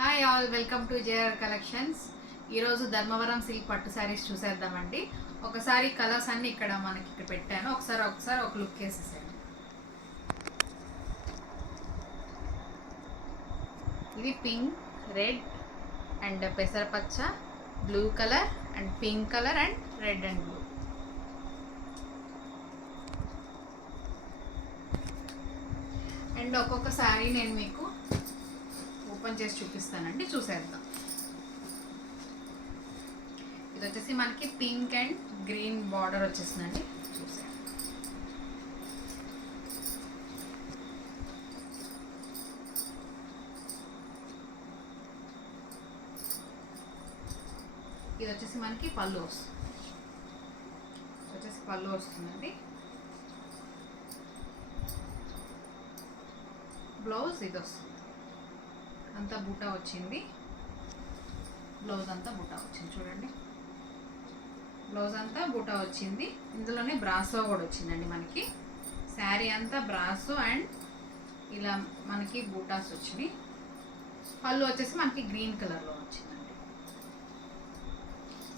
Hi all, welcome to JR collections. ఈరోజు Dharmavaram silk పట్టు శారీస్ చూసేద్దామండి. ఒకసారి కలర్స్ అన్ని ఇక్కడ మనకి ఇక్కడ పెట్టాను, ఒకసారి ఒక లుక్ వేసేసాను. ఇది పింక్, రెడ్ అండ్ పెసరపచ్చ, blue colour and pink colour and red and blue. And ఒక్కొక్క శారీ నేను మీకు ఓపెన్ చేసి చూపిస్తానండి, చూసేద్దాం. ఇది వచ్చేసి మనకి పింక్ అండ్ గ్రీన్ బార్డర్ వచ్చేసిందండి, చూసేద్దాం. ఇది వచ్చేసి మనకి పళ్ళు వస్తుందండి. బ్లౌజ్ ఇది వస్తుంది, అంతా బూటా వచ్చింది. బ్లౌజ్ అంతా బూటా వచ్చింది, చూడండి. బ్లౌజ్ అంతా బూటా వచ్చింది. ఇందులోనే బ్రాసో కూడా వచ్చిందండి మనకి. శారీ అంతా బ్రాసో అండ్ ఇలా మనకి బూటాస్ వచ్చినాయి. పళ్ళు వచ్చేసి మనకి గ్రీన్ కలర్లో వచ్చిందండి.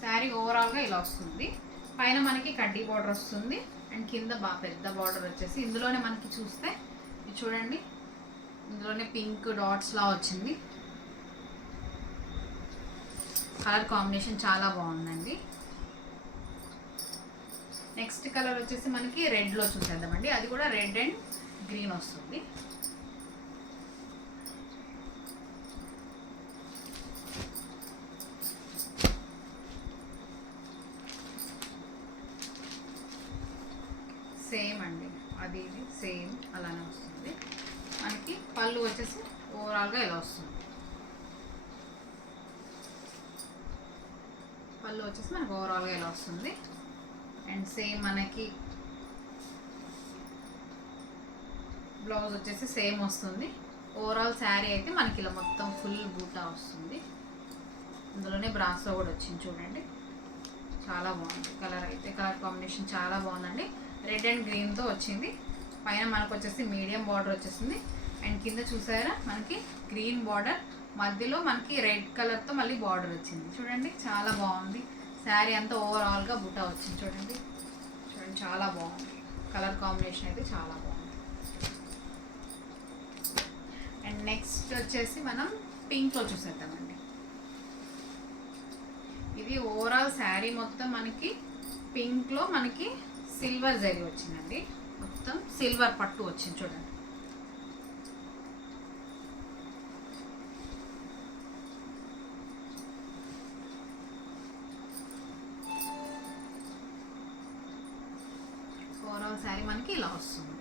శారీ ఓవరాల్గా ఇలా వస్తుంది. పైన మనకి కడ్డీ బార్డర్ వస్తుంది అండ్ కింద బాగా పెద్ద బార్డర్ వచ్చేసి ఇందులోనే మనకి చూస్తే ఇది చూడండి, ఇందులోనే పింక్ డాట్స్ లా వచ్చింది. కలర్ కాంబినేషన్ చాలా బాగుందండి. నెక్స్ట్ కలర్ వచ్చేసి మనకి రెడ్లో చూసేద్దామండి. అది కూడా రెడ్ అండ్ గ్రీన్ వస్తుంది. సేమ్ అండి, అది ఇది సేమ్ అలానే వస్తుంది. మనకి పళ్ళు వచ్చేసి ఓవరాల్గా ఇలా వస్తుంది. పళ్ళు వచ్చేసి మనకి ఓవరాల్గా ఇలా వస్తుంది. అండ్ సేమ్ మనకి బ్లౌజ్ వచ్చేసి సేమ్ వస్తుంది. ఓవరాల్ శారీ అయితే మనకి ఇలా మొత్తం ఫుల్ బూటా వస్తుంది. ఇందులోనే బ్రాసో కూడా వచ్చింది, చూడండి. చాలా బాగుంది కలర్ అయితే. కలర్ కాంబినేషన్ చాలా బాగుందండి. రెడ్ అండ్ గ్రీన్తో వచ్చింది. పైన మనకు వచ్చేసి మీడియం బార్డర్ వచ్చేసింది. అండ్ కింద చూసారా మనకి గ్రీన్ బార్డర్, మధ్యలో మనకి రెడ్ కలర్తో మళ్ళీ బార్డర్ వచ్చింది, చూడండి. చాలా బాగుంది. శారీ అంతా ఓవరాల్గా బుట్ట వచ్చింది, చూడండి. చాలా బాగుంది. కలర్ కాంబినేషన్ అయితే చాలా బాగుంది. అండ్ నెక్స్ట్ వచ్చేసి మనం పింక్లో చూసేద్దామండి. ఇది ఓవరాల్ శారీ మొత్తం మనకి పింక్లో మనకి సిల్వర్ జరీ వచ్చిందండి. మొత్తం సిల్వర్ పట్టు వచ్చింది, చూడండి. ఓవరాల్ శారీ మనకి ఇలా వస్తుంది.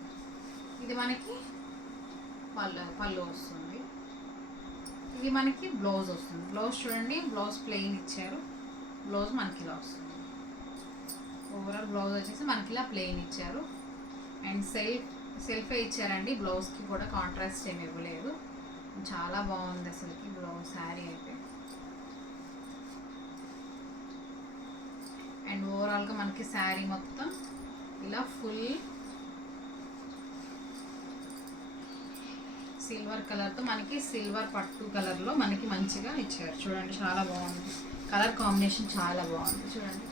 ఇది మనకి పళ్ళు వస్తుంది. ఇది మనకి బ్లౌజ్ వస్తుంది. బ్లౌజ్ చూడండి, బ్లౌజ్ ప్లెయిన్ ఇచ్చారు. బ్లౌజ్ మనకి ఇలా వస్తుంది. ఓవరాల్ బ్లౌజ్ వచ్చేసి మనకి ఇలా ప్లెయిన్ ఇచ్చారు. అండ్ సెల్ఫే ఇచ్చారండి. బ్లౌజ్కి కూడా కాంట్రాస్ట్ ఏమి ఇవ్వలేదు. చాలా బాగుంది అసలుకి బ్లౌజ్ శారీ అయితే. అండ్ ఓవరాల్గా మనకి శారీ మొత్తం ఇలా ఫుల్ సిల్వర్ కలర్తో మనకి సిల్వర్ పట్టు కలర్లో మనకి మంచిగా ఇచ్చారు, చూడండి. చాలా బాగుంది. కలర్ కాంబినేషన్ చాలా బాగుంది, చూడండి.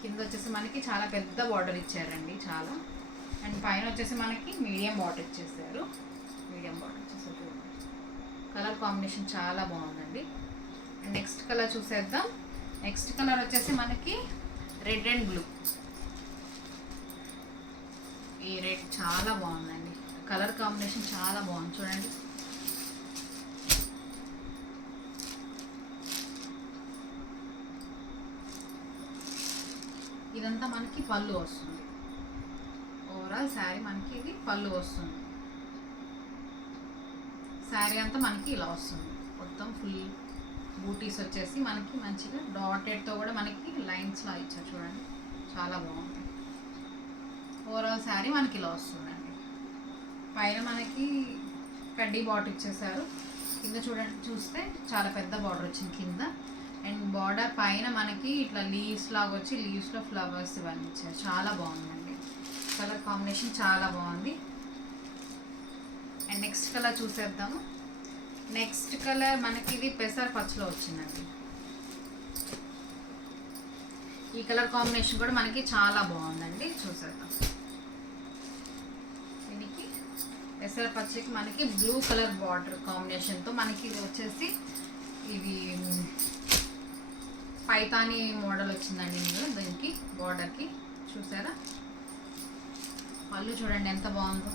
కింద వచ్చేసి మనకి చాలా పెద్ద బార్డర్ ఇచ్చారండి, చాలా. అండ్ పైన వచ్చేసి మనకి మీడియం బార్డర్ ఇచ్చేసారు. చూడండి. కలర్ కాంబినేషన్ చాలా బాగుందండి. అండ్ నెక్స్ట్ కలర్ చూసేద్దాం. నెక్స్ట్ కలర్ వచ్చేసి మనకి రెడ్ అండ్ బ్లూ. ఈ రెడ్ చాలా బాగుందండి. కలర్ కాంబినేషన్ చాలా బాగుంది, చూడండి. ఇదంతా మనకి పళ్ళు వస్తుంది. ఓవరాల్ శారీ మనకి ఇది పళ్ళు వస్తుంది. శారీ అంతా మనకి ఇలా వస్తుంది. మొత్తం ఫుల్ బూటీస్ వచ్చేసి మనకి మంచిగా డాటెడ్తో కూడా మనకి లైన్స్లా ఇచ్చారు, చూడండి. చాలా బాగుంది. ఓవరాల్ శారీ మనకి ఇలా వస్తుందండి. పైన మనకి కడ్డీ బార్డర్ ఇచ్చేసారు. కింద చూస్తే చాలా పెద్ద బార్డర్ వచ్చింది కింద. అండ్ బార్డర్ పైన మనకి ఇట్లా లీవ్స్ లాగా వచ్చి లీవ్స్లో ఫ్లవర్స్ ఇవన్నీ ఇచ్చారు. చాలా బాగుందండి. కలర్ కాంబినేషన్ చాలా బాగుంది. అండ్ నెక్స్ట్ కలర్ చూసేద్దాము. నెక్స్ట్ కలర్ మనకి ఇది పెసర పచ్చలో వచ్చిందండి. ఈ కలర్ కాంబినేషన్ కూడా మనకి చాలా బాగుందండి. చూసేద్దాం. దీనికి పెసర పచ్చకి మనకి బ్లూ కలర్ బార్డర్ కాంబినేషన్తో మనకి ఇది వచ్చేసి ఇది పైతాని మోడల్ వచ్చిందండి. ఇందులో దీనికి బార్డర్కి చూసారా, పళ్ళు చూడండి ఎంత బాగుందో.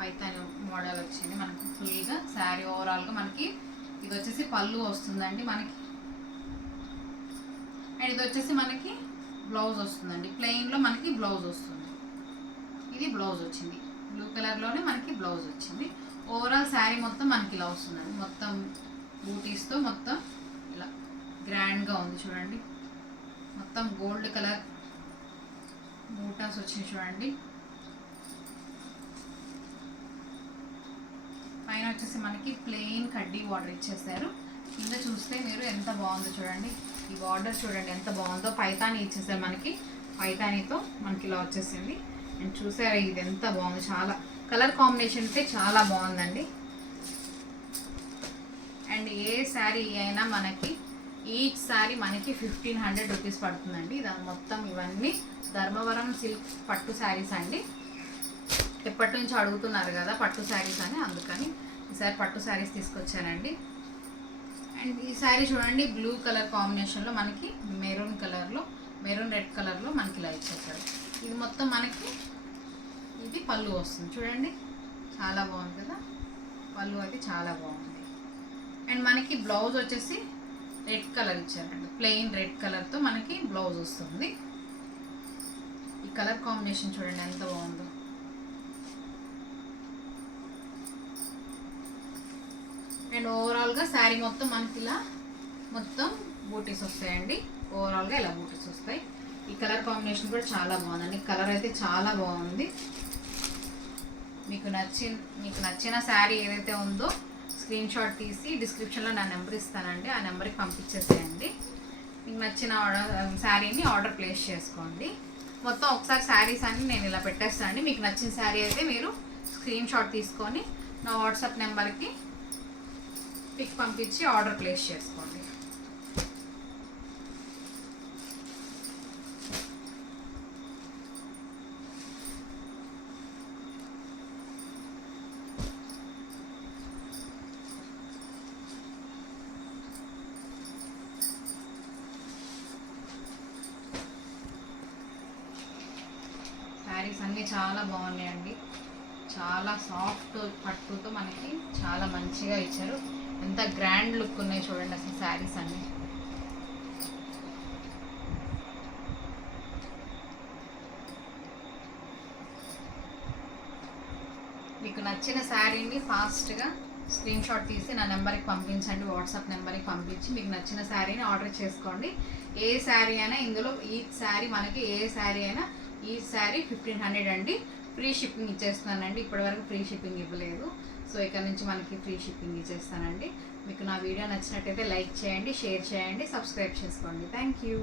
పైతాని మోడల్ వచ్చింది మనకి ఫుల్గా శారీ ఓవరాల్గా. మనకి ఇది వచ్చేసి పళ్ళు వస్తుందండి మనకి, అండ్ ఇది వచ్చేసి మనకి బ్లౌజ్ వస్తుందండి. ప్లెయిన్లో మనకి బ్లౌజ్ వస్తుంది. ఇది బ్లౌజ్ వచ్చింది, బ్లూ కలర్లోనే మనకి బ్లౌజ్ వచ్చింది. ఓవరాల్ శారీ మొత్తం మనకి ఇలా వస్తుందండి. మొత్తం బూటీస్తో మొత్తం ఇలా గ్రాండ్గా ఉంది చూడండి. మొత్తం గోల్డ్ కలర్ బూటాస్ వచ్చినాయి చూడండి. పైన వచ్చేసి మనకి ప్లెయిన్ కడ్డీ బార్డర్ ఇచ్చేసారు. కింద చూస్తే మీరు ఎంత బాగుందో చూడండి. ఈ బార్డర్ చూడండి ఎంత బాగుందో. పైతాని ఇచ్చేసారు మనకి, పైతానితో మనకి ఇలా వచ్చేసింది. అండ్ చూసారా ఇది ఎంత బాగుంది. చాలా కలర్ కాంబినేషన్ అయితే చాలా బాగుందండి. అండ్ ఏ శారీ అయినా మనకి ఈచ్ శారీ మనకి 1500 రూపీస్ పడుతుందండి. దాని మొత్తం ఇవన్నీ ధర్మవరం సిల్క్ పట్టు శారీస్ అండి. ఎప్పటి నుంచి అడుగుతున్నారు కదా పట్టు శారీస్ అని, అందుకని ఈసారి పట్టు శారీస్ తీసుకొచ్చానండి. అండ్ ఈ శారీ చూడండి బ్లూ కలర్ కాంబినేషన్లో మనకి మెరూన్ కలర్లో, మెరూన్ రెడ్ కలర్లో మనకి ఇలా ఇచ్చేసారు. ఇది మొత్తం మనకి ఇది పళ్ళు వస్తుంది చూడండి. చాలా బాగుంది కదా, పళ్ళు అయితే చాలా బాగుంది. అండ్ మనకి బ్లౌజ్ వచ్చేసి రెడ్ కలర్ ఇచ్చారండి. ప్లెయిన్ రెడ్ కలర్తో మనకి బ్లౌజ్ వస్తుంది. ఈ కలర్ కాంబినేషన్ చూడండి ఎంత బాగుందో. అండ్ ఓవరాల్గా శారీ మొత్తం మనకి ఇలా మొత్తం బూటీస్ వస్తాయండి. ఓవరాల్గా ఇలా బూటీస్ వస్తాయి. ఈ కలర్ కాంబినేషన్ కూడా చాలా బాగుందండి. కలర్ అయితే చాలా బాగుంది. మీకు నచ్చిన శారీ ఏదైతే ఉందో స్క్రీన్ షాట్ తీసి డిస్క్రిప్షన్లో నా నెంబర్ ఇస్తానండి, ఆ నెంబర్కి పంపించేసేయండి. మీకు నచ్చిన శారీని ఆర్డర్ ప్లేస్ చేసుకోండి. మొత్తం ఒకసారి శారీస్ అన్ని నేను ఇలా పెట్టేస్తానండి. మీకు నచ్చిన శారీ అయితే మీరు స్క్రీన్ షాట్ తీసుకొని నా వాట్సాప్ నెంబర్కి పిక్ పంపించి ఆర్డర్ ప్లేస్ చేసుకోండి. శారీస్ అన్నీ చాలా బాగున్నాయండి. చాలా సాఫ్ట్ పట్టుతో మనకి చాలా మంచిగా ఇచ్చారు. ఎంత గ్రాండ్ లుక్ ఉన్నాయి చూడండి అసలు శారీస్ అన్నీ. మీకు నచ్చిన శారీని ఫాస్ట్గా స్క్రీన్ షాట్ తీసి నా నెంబర్కి పంపించండి, వాట్సాప్ నెంబర్కి పంపించి మీకు నచ్చిన శారీని ఆర్డర్ చేసుకోండి. ఏ శారీ అయినా ఇందులో ఈ శారీ మనకి ఏ శారీ అయినా ఈ శారీ 1500 అండి. ఫ్రీ షిప్పింగ్ ఇచ్చేస్తానండి. ఇప్పటివరకు ఫ్రీ షిప్పింగ్ ఇవ్వలేదు, సో ఇక్కడ నుంచి మనకి ఫ్రీ షిప్పింగ్ ఇచ్చేస్తానండి. మీకు నా వీడియో నచ్చినట్టయితే లైక్ చేయండి, షేర్ చేయండి, సబ్స్క్రైబ్ చేసుకోండి. Thank you.